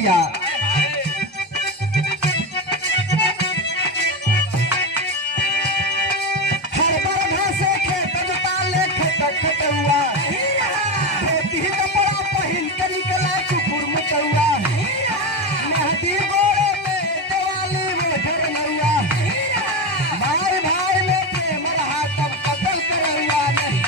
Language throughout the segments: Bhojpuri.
भैया। हर बरधा से खेत जोताले खेत खटुआ, धोती कपड़ा पहिन के निकला चुपुर मचुआ, मेहंदी गोरे में दिवाली में धरनौआ, भाई भाई में प्रेम रहा तब कतल करौआ नहीं।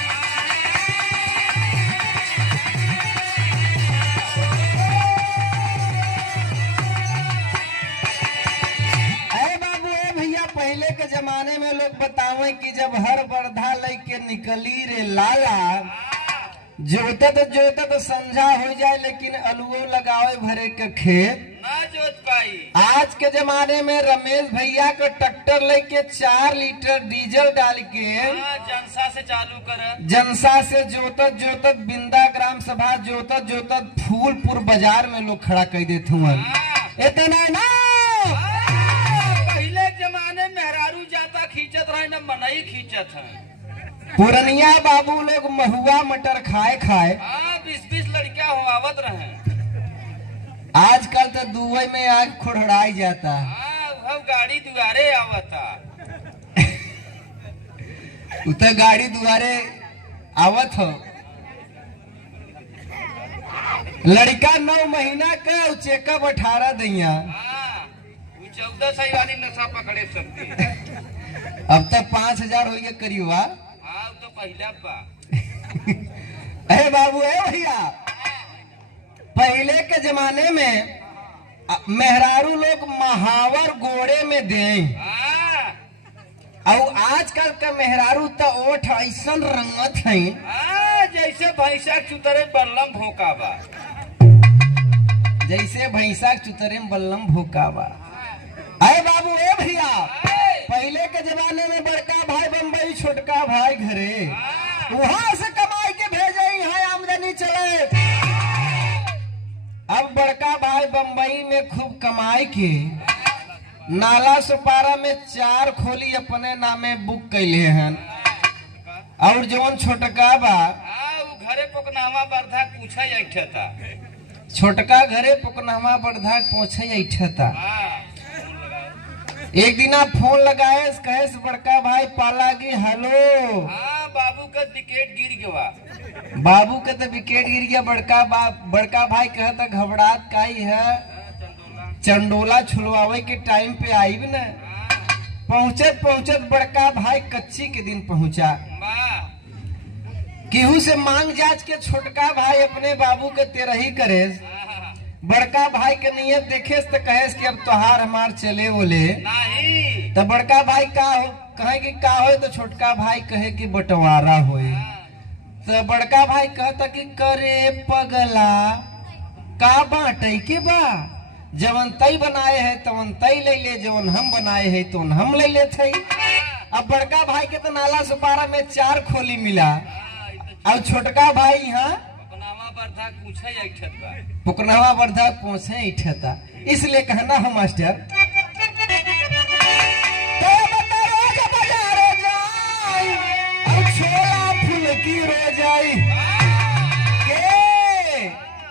पहले के जमाने में लोग बतावे कि जब हर बरधा लेके निकली रे लाला, जोतत समझा हो जाए लेकिन अलुओ लगावे भरे के खेत ना जोत पाई। आज के जमाने में रमेश भैया का ट्रैक्टर लेके 4 लीटर डीजल डाल के जनसा से चालू कर, जनसा से जोतत बिंदा ग्राम सभा जोतत फूलपुर बाजार में लोग खड़ा कर देते हुए। इतना ना जमाने मेहरारू जाता खींचत रहे न मनई खींचत है। पुरनिया बाबू लोग महुआ मटर खाए 20-20 लड़कियां हुआवत रहे। आजकल तो दुबई में आग खुड़ाई जाता। वो गाड़ी दुआरे आवता। उतर गाड़ी दुआरे आवत हो। लड़का 9 महीना का चेकअप 18 दैया। 14 सही वाली नशा पकड़े सकती। अब तक 5000 हो गया करीबा। तो पहला बा। अरे बाबू है भैया, पहले के जमाने में मेहरारू लोग महावर गोड़े में दे, और आजकल का मेहरारू तो ओठ ऐसा रंगत है जैसे भैंसा चुतरे बल्लम भोकाबा, जैसे भैंसा चुतरे बल्लम भोकाबा। अरे बाबू ए भैया, पहले के जमाने में बड़का भाई बम्बई छोटका भाई घरे, वहां से कमाई के भेजे यहाँ आमदनी चले। अब बड़का भाई बम्बई में खूब कमाई के नाला सुपारा में 4 खोली अपने नामे बुक कैले हैं, और जौन छोटका बा घरे पोकनावा बरधा पूछा था, छोटका घरे पोकनावा बरधा पूछे था। एक दिन आप फोन लगाए कहे बड़का भाई पालागी हेलो। बाबू का विकेट गिर गया। बाबू का तो विकेट गिर गया। बड़का भाई कहता घबरात काई है, चंडोला छुलवावे के टाइम पे आई भी न। पहुंचत बड़का भाई कच्ची के दिन पहुंचा। केहू से मांग जांच के छोटका भाई अपने बाबू के तेरही करे। बड़का भाई के नियत देखे तो कहे कि अब तोहार हमार चले बोले नहीं। तो बड़का भाई का हो कहे कि का हो, तो छोटका भाई कहे कि बंटवारा होए। तो बड़का भाई कहता कि करे पगला का बांटे के बा, जवन तई बनाए है तवन तई ले ले, जवन हम बनाए है तो हम ले ले थे। अब बड़का भाई के तो नाला सुपारा में 4 खोली मिला, और छोटका भाई यहाँ पुकनावा बरधा पूछे इठता। इसलिए कहना हो मास्टर, छोला फूल की रोजाई के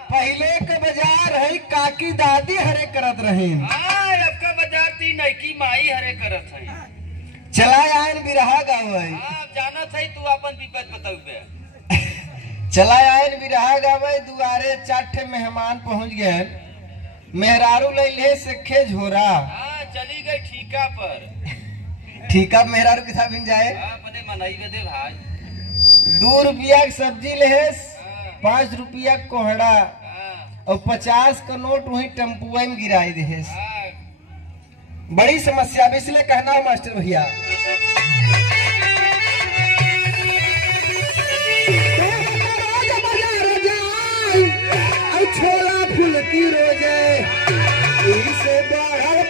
पहले के बाजार है काकी दादी हरे करत रहे। अब का बाजार ती नैकी माई हरे करत है। चला आयन बिरहा गावे जाना था तू अपन विपत बताऊ। चला आयन बिरहा गावे दुआरे 4 मेहमान पहुंच गए। मेहरारू ले सिखे झोरा। चली गई ठीका पर। ठीका मेहरारू के साथ जाए अपने मनाई दे भाई। 2 रुपया की सब्जी ले, 5 रुपया कोहड़ा, और 50 का नोट वही टेम्पुआ में गिराई दे। बड़ी समस्या। इसलिए कहना है मास्टर भैया, छोला फूल की रोजे इसे बढ़ल